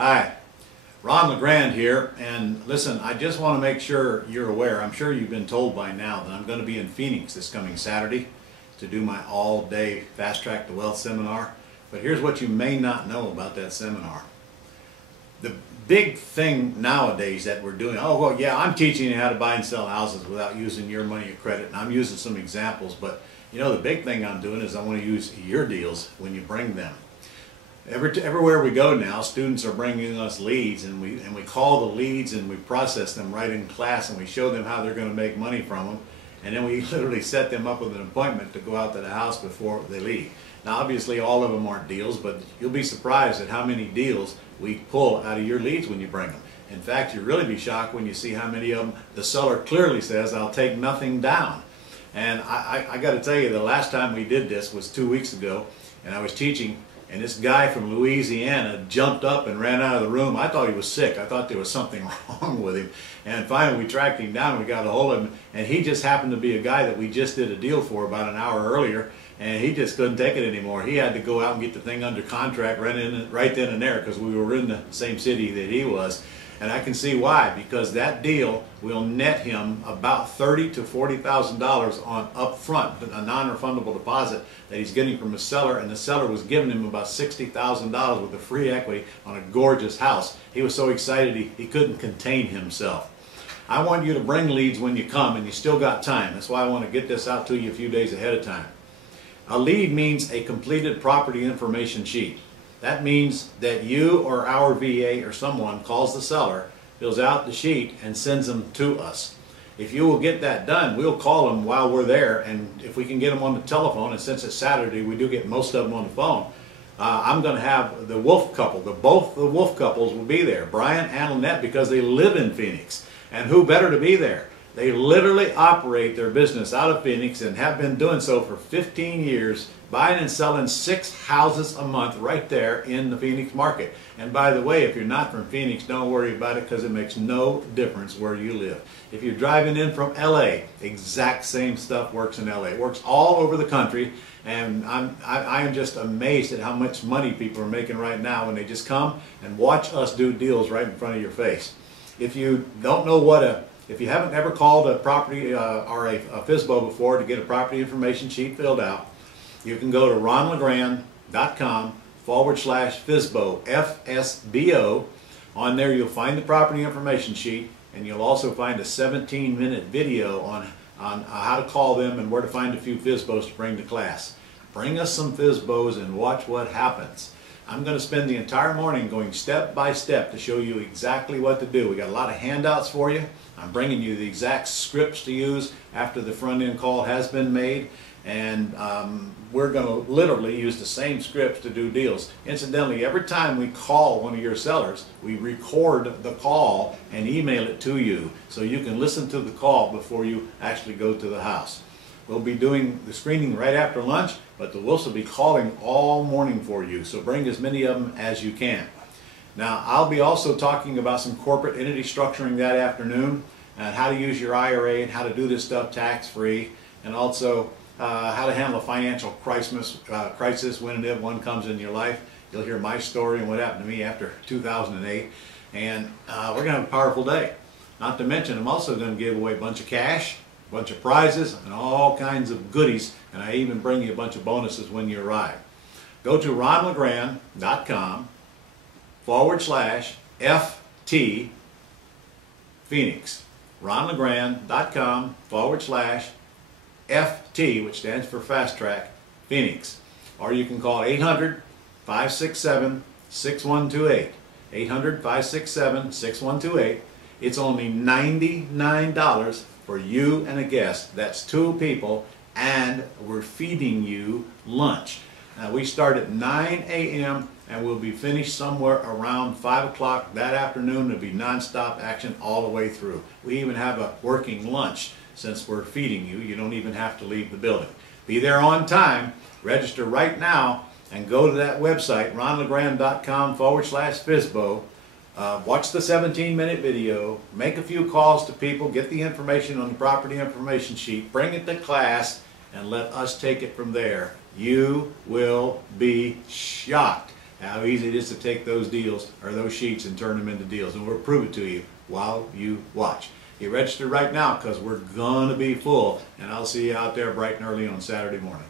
Hi, Ron LeGrand here, and listen, I just want to make sure you're aware. I'm sure you've been told by now that I'm going to be in Phoenix this coming Saturday to do my all-day Fast Track to Wealth seminar. But here's what you may not know about that seminar. The big thing nowadays that we're doing, oh well, yeah, I'm teaching you how to buy and sell houses without using your money or credit, and I'm using some examples, but you know, the big thing I'm doing is I want to use your deals when you bring them. Everywhere we go now, students are bringing us leads, and we call the leads and we process them right in class, and we show them how they're going to make money from them, and then we literally set them up with an appointment to go out to the house before they leave. Now obviously all of them aren't deals, but you'll be surprised at how many deals we pull out of your leads when you bring them. In fact, you'll really be shocked when you see how many of them the seller clearly says, "I'll take nothing down." And I got to tell you, the last time we did this was 2 weeks ago, and I was teaching, and this guy from Louisiana jumped up and ran out of the room. I thought he was sick. I thought there was something wrong with him. And finally we tracked him down, we got a hold of him, and he just happened to be a guy that we just did a deal for about an hour earlier, and he just couldn't take it anymore. He had to go out and get the thing under contract right then and there, because we were in the same city that he was. And I can see why, because that deal will net him about $30,000 to $40,000 on upfront, a non-refundable deposit that he's getting from the seller, and the seller was giving him about $60,000 worth of free equity on a gorgeous house. He was so excited he couldn't contain himself. I want you to bring leads when you come, and you still got time. That's why I want to get this out to you a few days ahead of time. A lead means a completed property information sheet. That means that you or our VA or someone calls the seller, fills out the sheet, and sends them to us. If you will get that done, we'll call them while we're there, and if we can get them on the telephone, and since it's Saturday, we do get most of them on the phone, I'm going to have the Wolf couple, both the Wolf couples will be there, Brian and Lynette, because they live in Phoenix. And who better to be there? They literally operate their business out of Phoenix and have been doing so for 15 years, buying and selling 6 houses a month right there in the Phoenix market. And by the way, if you're not from Phoenix, don't worry about it, because it makes no difference where you live. If you're driving in from LA, exact same stuff works in LA. It works all over the country, and I am just amazed at how much money people are making right now when they just come and watch us do deals right in front of your face. If you don't know if you haven't ever called a property or a FSBO before to get a property information sheet filled out, you can go to ronlegrand.com/FSBO, FSBO. On there you'll find the property information sheet, and you'll also find a 17-minute video on how to call them and where to find a few FSBOs to bring to class. Bring us some FSBOs and watch what happens. I'm going to spend the entire morning going step by step to show you exactly what to do. We got a lot of handouts for you. I'm bringing you the exact scripts to use after the front end call has been made, and we're going to literally use the same scripts to do deals. Incidentally, every time we call one of your sellers, we record the call and email it to you so you can listen to the call before you actually go to the house. We'll be doing the screening right after lunch, but the Wolves will be calling all morning for you, so bring as many of them as you can. Now, I'll be also talking about some corporate entity structuring that afternoon, and how to use your IRA and how to do this stuff tax-free, and also how to handle a financial crisis when and if one comes in your life. You'll hear my story and what happened to me after 2008, and we're going to have a powerful day. Not to mention, I'm also going to give away a bunch of cash, a bunch of prizes, and all kinds of goodies, and I even bring you a bunch of bonuses when you arrive. Go to ronlegrand.com/FT Phoenix. ronlegrand.com/FT, which stands for Fast Track Phoenix. Or you can call 800-567-6128. 800-567-6128. It's only $99 for you and a guest. That's 2 people, and we're feeding you lunch. Now, we start at 9 a.m. and we'll be finished somewhere around 5 o'clock that afternoon. It'll be non-stop action all the way through. We even have a working lunch. Since we're feeding you, you don't even have to leave the building. Be there on time. Register right now and go to that website, ronlegrand.com/FSBO. Watch the 17-minute video, make a few calls to people, get the information on the property information sheet, bring it to class, and let us take it from there. You will be shocked how easy it is to take those deals or those sheets and turn them into deals. And we'll prove it to you while you watch. Get registered right now because we're going to be full. And I'll see you out there bright and early on Saturday morning.